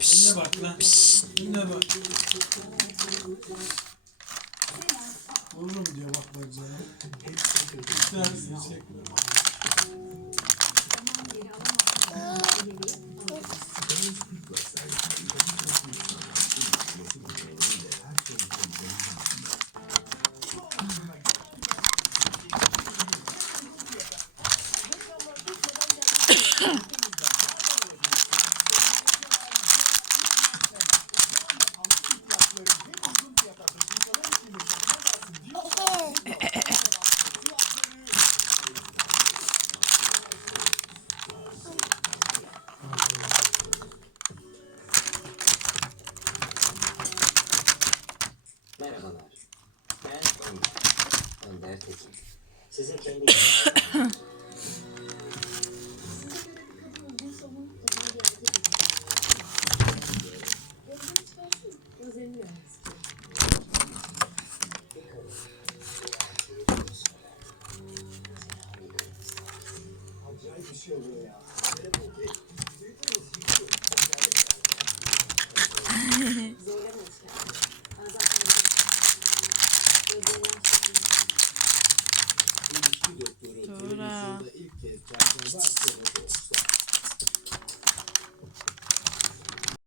Önüne bak lan. Önüne bak. Vururum diyor bak bak sana. İstersin çekme. Merhabalar. Ben Önder. Önder Tekin. Sizin kendi şey oluyor ya. Dora.